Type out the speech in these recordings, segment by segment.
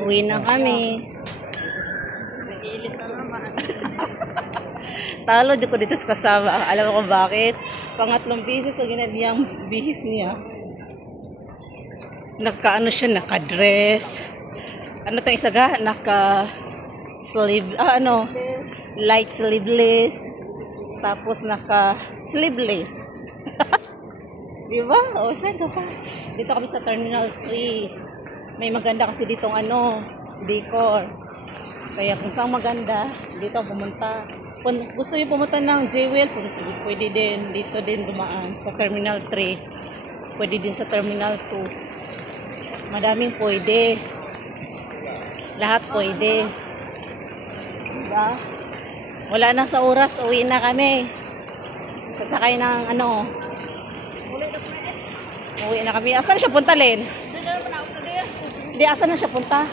Uwi na kami. Nag-iilis na naman. Talo di ko dito sa kasama. Alam mo kung bakit? Pangatlong bisis na ginadiyang bihis niya. Naka-ano siya, naka-dress. Ano itong isa ga? Naka-sleeve, light sleeveless. Tapos naka-sleeveless. Diba? O, saan ka pa? Dito kami sa Terminal 3. May maganda kasi ditong decor. Kaya kung saan maganda, dito pumunta. Kung gusto niyo pumunta ng Jewel, pwede din. Dito din dumaan sa Terminal 3. Pwede din sa Terminal 2. Madaming pwede. Lahat pwede. Diba? Wala na sa oras, uwi na kami. Sasakay ng uwi na kami. Asan siya punta, Len? Hindi, asan na siya punta?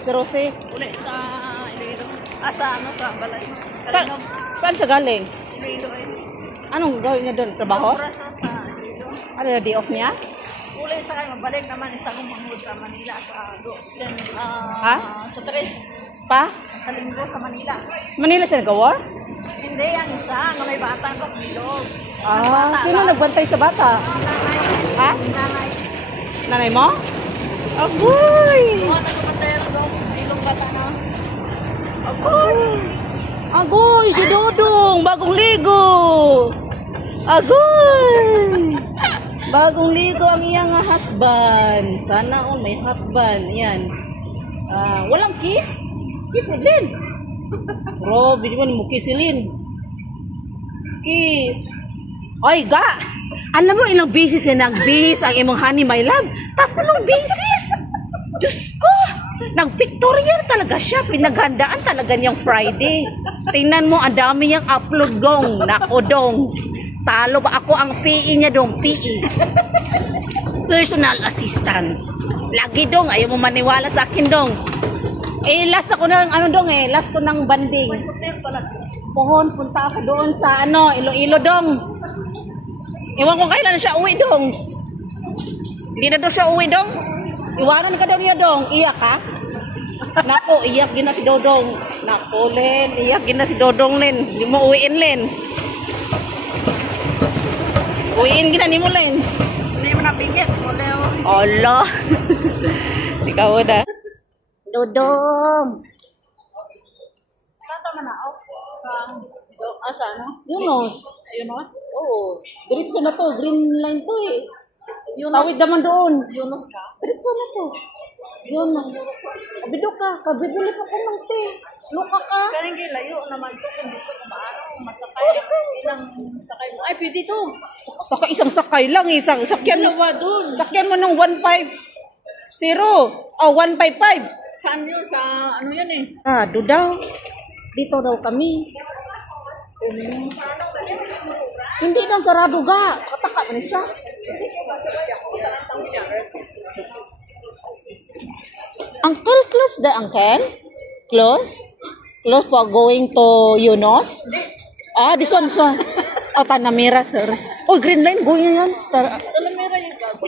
Si Rosie. Ulit sa Iloilo. Sa Balay. Saan siya galing? Iloilo Anong gawin niya doon? Trabaho? Oras sa Iloilo. Ano na, day off niya? Ulit sa kayo, mabalik naman isang mangod sa Manila sa Tres. Pa? Sa linggo sa Manila. Manila siya nag-war? Hindi, ang isa, nga may bata ko, bilog. Sino nagbantay sa bata? Nanay. Ha? Nanay. Nanay mo? Agoy! Nagpapantay rin doon, ilong bata na. Agoy! Agoy! Si Dodong! Bagong ligo! Agoy! Bagong ligo ang iyang husband. Sana all may husband. Yan. Walang kiss? Kiss mo, Lin. Bro, hindi mo kiss si Lin. Kiss. Oy, ga! Alam mo ilang beses na nagbihis ang imong honey, my love? 3 beses! Diyos ko! Nag-pictorial talaga siya. Pinaghandaan talaga niyang Friday. Tingnan mo, ang dami niyang upload dong. Nako dong. Talo ba ako ang PE niya dong? PE. Personal assistant. Lagi dong. Ayaw mo maniwala sa akin dong. Last ako ng dong last ko ng banding. Pohon, punta ako doon sa Iloilo dong. Iwan ko kailan siya uwi dong. Hindi na daw siya uwi dong. Iwanan ka daw niya dong. Iyak ka? Nako, iyak gina si Dodong. Nako, Len. Iyak gina si Dodong, Len. Hindi mo uwiin, Len. Uwiin gina ni mo, Len. Hindi mo nabingit. Allah. Ikaw na. Dodong. Saan man na ako? Sa Yunus. Yunus? Oo. Diretso na to. Green line to eh. Yunus? Tawid naman doon. Yunus ka? Diretso na to. Yunus. Kabido ka. Kabibili pa ko ng te. Luka ka. Karing layo naman to. Kung dito kumaano, masakay. Ilang sakay mo. Ay, pwede to. Taka isang sakay lang. Isang sakyan. Dalawa dun. Sakyan mo ng 150. 155. Saan yun? Sa ano yan eh? Doon daw. Dito daw kami. Hindi na sarado ga. Kataka man siya. Uncle, close the uncle? Close? Close for going to Yunus? This one. Tanamira, sir. Oh, green line. Going yan. Talamera yung gago.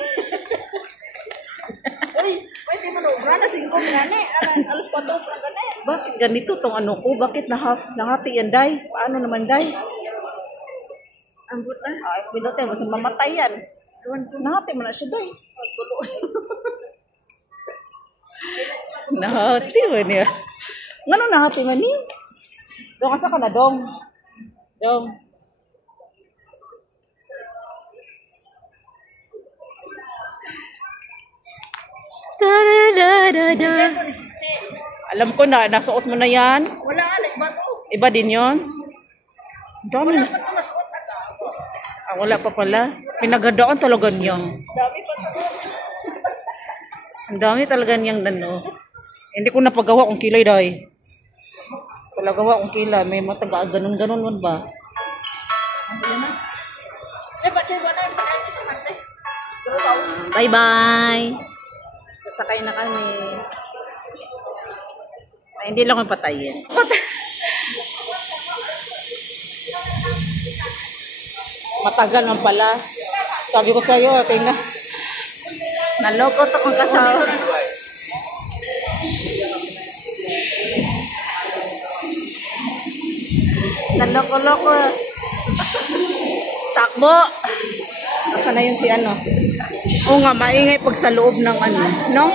Uy, pwede mo na ubra na 5 gani. Alas 4 ubra gani. Bakit ganito tong ko? Bakit nahati yan, Day? Paano naman, Day? Ang buta. Ay, pilote, mas mamatay yan. Nahati mo na siya, Day. Nahati mo niya. Ngano nahati mo ni? Dong, asa ka na, Dong? Dong. Da-da-da-da-da. Alam ko na, nasuot mo na yan. Wala, iba to. Iba din yun. Dami. Wala pa ito masuot na tapos. Wala pa pala. Pinagandaan talaga niyang. Dami pa ito. Ang dami talaga niyang Hindi ko napagawa kung kilay, Day. Palagawa kung kilay. May mataga ganun-ganun man ba? Ba't siya ba na yung sakay ko sa Monday? Bye-bye. Sasakay na kami. Ay, hindi lang kami patayin. Matagal man pala. Sabi ko sa'yo, tingnan. Naloko to kung kasama. Naloko-loko. Takbo. Asa na yun si ano? Oo nga, maingay pag sa loob ng ano, no?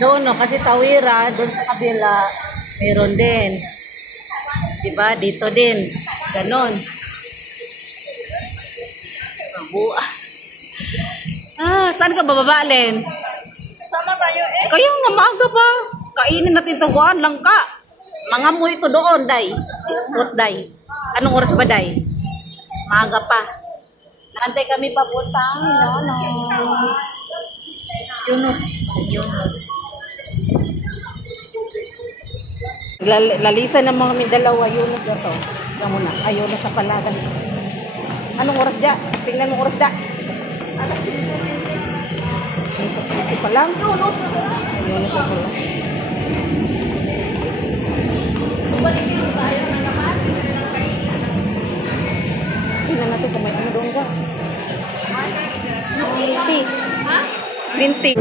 Doon, no? Kasi Tawira, doon sa kabila, meron din. Diba? Dito din. Ganon. Saan ka bababalin? Sama tayo eh. Kaya nga maaga pa. Kainin natin ito. Lang ka. Mga mo ito doon, day. Ispot, day. Anong oras ba, day? Maaga pa. Nakantay kami papuntang Yunus. Lalisan ng mga may dalawa. Yunus na to. Yan muna. Ayaw na sa palagan. Anong oras da? Tingnan mo oras da. Alas 5:15. Ito pa lang. Yunus na pala. Yunus na pala. Balik dito tayo na naman. Tingnan natin kung may ano doon ka. Green tea. Ha? Green tea.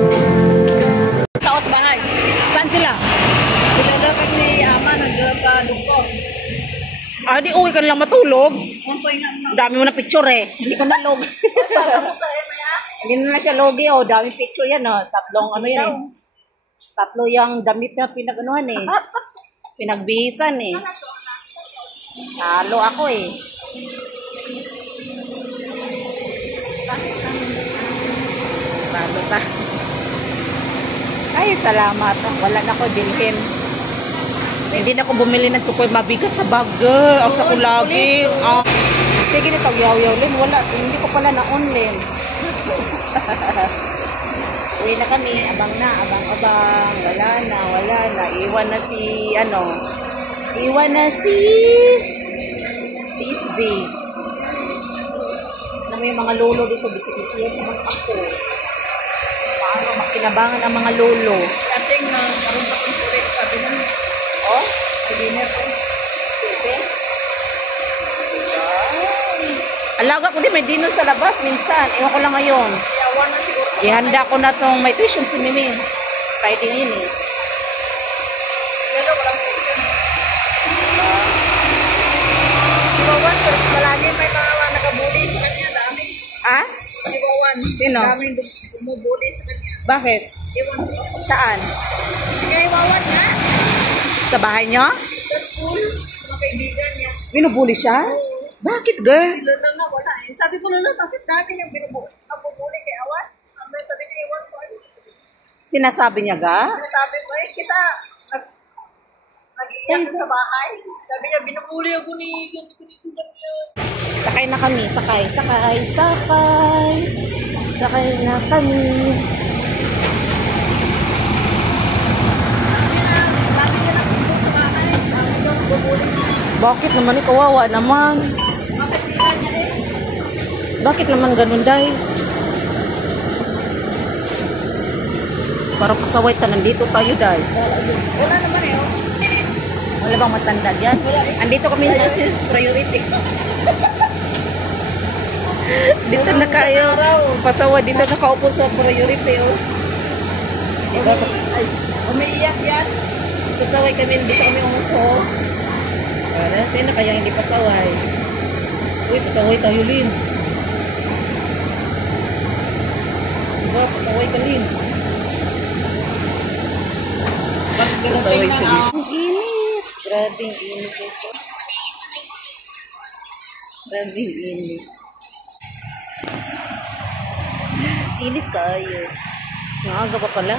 Taos bahay. Saan sila? Pinadapag ni Ama nagka-doktor. Di uwi ka lang matulog. Kung pa nga na. Dami mo na picture eh. Hindi ka na log. Pasa mo sa Emaya. Hindi na siya logi oh. Dami picture yan oh. Tatlong ano yan eh. Tatlo yung damit na pinaganuhan eh. Pinagbihisan eh. Talo ako eh. Talo ta. Ay, salamat. Wala na ko bilhin. Hindi na ako bumili ng tsukoy. Mabigat sa bag. Asa ko lagi. Sige nito, yaw-yaw din. Wala. Hindi ko pala na-online. Uwi na kami. Abang na. Abang-abang. Wala na. Iwan na si, Iwan na si SJ. Na may mga lolo dito. Bisik-bisik sa mga ako. Paano makinabangan ang mga lolo? Kating na karon pa kung sulit sabi na. Oh? Dinner ko. Bebe? Alaga ko din, may dino sa labas minsan. Ewan ko lang ngayon. Yawa na siguro. Ihanda ko na tong may tuition si Mimi. Friday ngayon eh. Lalo walang question. Si Wawan, palagi may mga nakabuli sa kanya. Dami. Ah? Si Wawan. Sino? Daming bumubuli sa kanya. Bakit? Ewan ko. Saan? Sige, Wawan nga. Sa bahay niyo? Sa school, mga kaibigan niya. Binubuli siya? Oo. Bakit, girl? Si Lola nga wala eh. Sabi ko, Lola, bakit dami niyang binubuli kay Awan? Sabi niya, Ewan ko. Sinasabi niya ga? Sabi ko eh, kisa nag-iiyak sa bahay. Sabi niya, binubuli ako ni Susan yun. Sakay na kami. Sakay na kami. Lagi niya nagbubuli sa bahay. Sabi niya, bubuli niya. Bakit naman ikaw? Kawawa naman. Bakit bilan niya eh? Bakit naman ganun, day? Para pasaway ta, nandito tayo, day. Wala naman eh. Oh. Wala bang matanda dyan? Wala eh. Andito kami sa priority. Dito na kayo. Pasawa, dito nakaupo sa priority, oh. Diba? Ay, umiiyak yan. Pasaway kami, dito kami umupo. Para, sino kaya hindi pasaway? Uy, pasaway tayo, Lin. Diba, pasaway ka, Lin. Pasaway si Lin. Ang init. Grabe ang init ito. Grabe ang init. Init kayo. Maaga pa pala.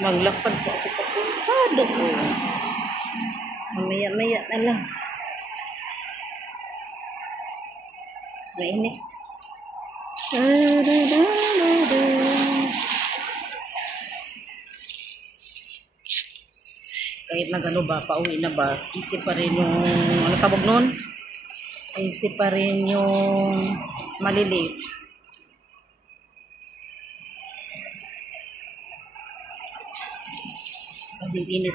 Maglakad po ako papuntado ko. Mamaya-maya na lang. Mainit. Kahit na gano'n ba, pauwi na ba, isip pa rin yung, ano tawag nun? Isip pa rin yung maliliit. Ang init.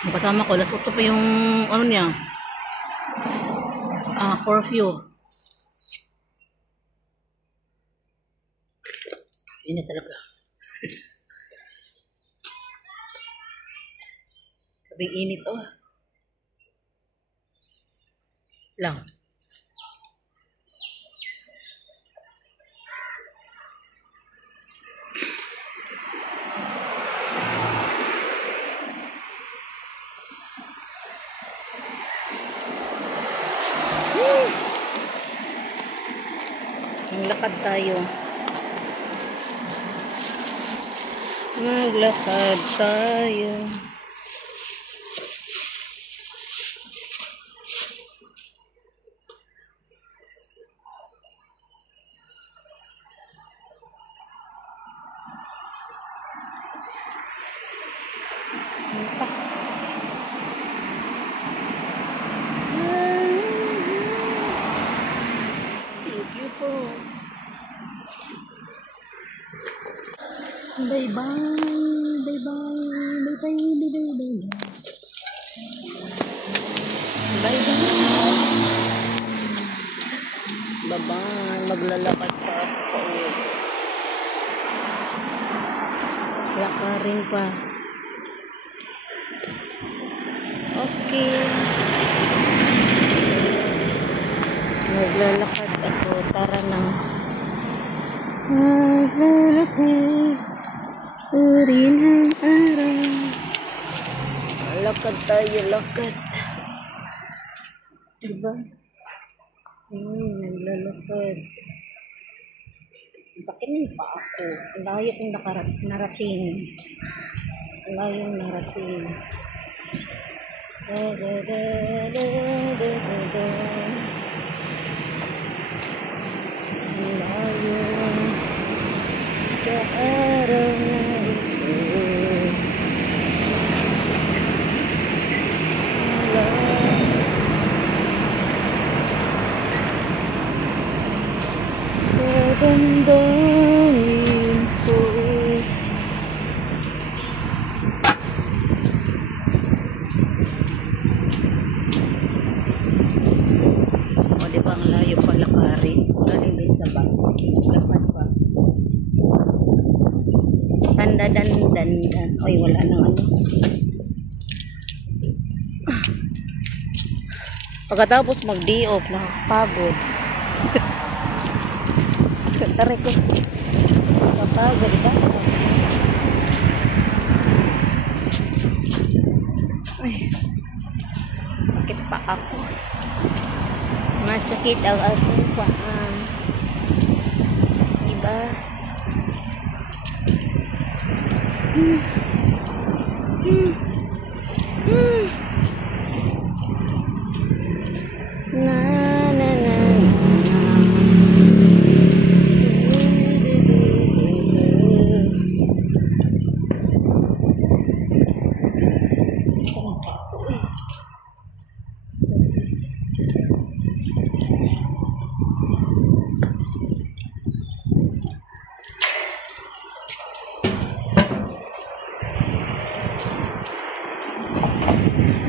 Yung kasama ko, alas 8 pa yung, ano niya, curfew. Init talaga. Sabing init, oh. Lang. Maglakad tayo. Maglakad tayo. Beautiful. Bye bye. Bye bye. Bye bye. Bye bye. Bye bye. Bye bye. Maglalakad pa ako. Lakarin pa. Okay. Maglalakad ako. Tara na. Maglalakad. Uri ng araw. Lakad tayo, lakad. Diba? Naglalakad. Sakinin pa ako. Ang layo kong narating. Ang layong narating. Ang layo sa araw na ito. Sa damdamin ko. O, diba ang layo pala kari? Galing din sa bus. Lapad pa. Dan. Oy, wala nang ano. Pagkatapos mag-day off, nakakapagod. Taray ko. Nakakapagod ka. Ay, sakit pa ako. Masakit ang aking paan. Diba? Na.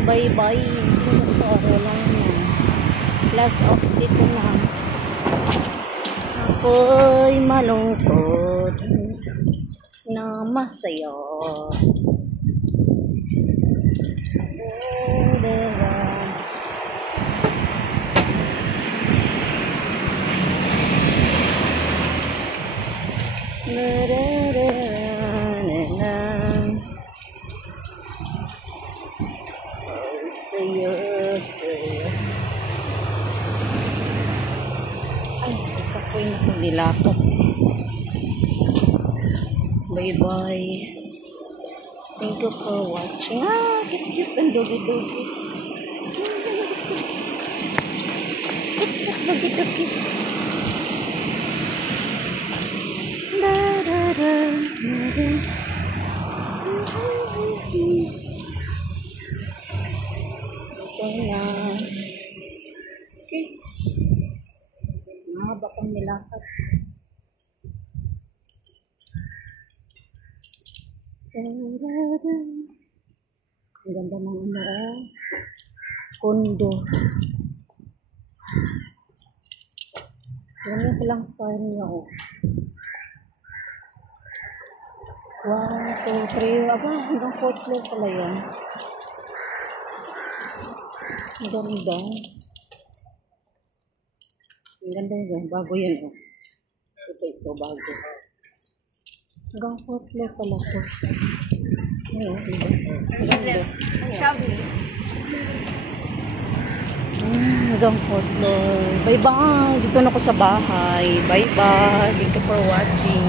Bye-bye. Ito lang yan. Last update ko na. Ako'y malungkot na masaya. Saya. Ay, kapoy na kong nilakot. Bye-bye. Thank you for watching. Cute ang dogi-dogi. Dogi-dogi. Kaya, okay. Mahaba kong nilakad. Ang ganda ng ano, oh. Kondo. Ganyan palang style niya, oh. 1, 2, 3. Aba, hanggang 4th floor pala yan. Ang ganda. Ang ganda yun. Bago yan, oh. Ito, bago. Hanggang 4th floor pala to. Ayun, diba? Ang ganda. Hanggang 4th floor. Bye-bye. Dito na ako sa bahay. Bye-bye. Thank you for watching.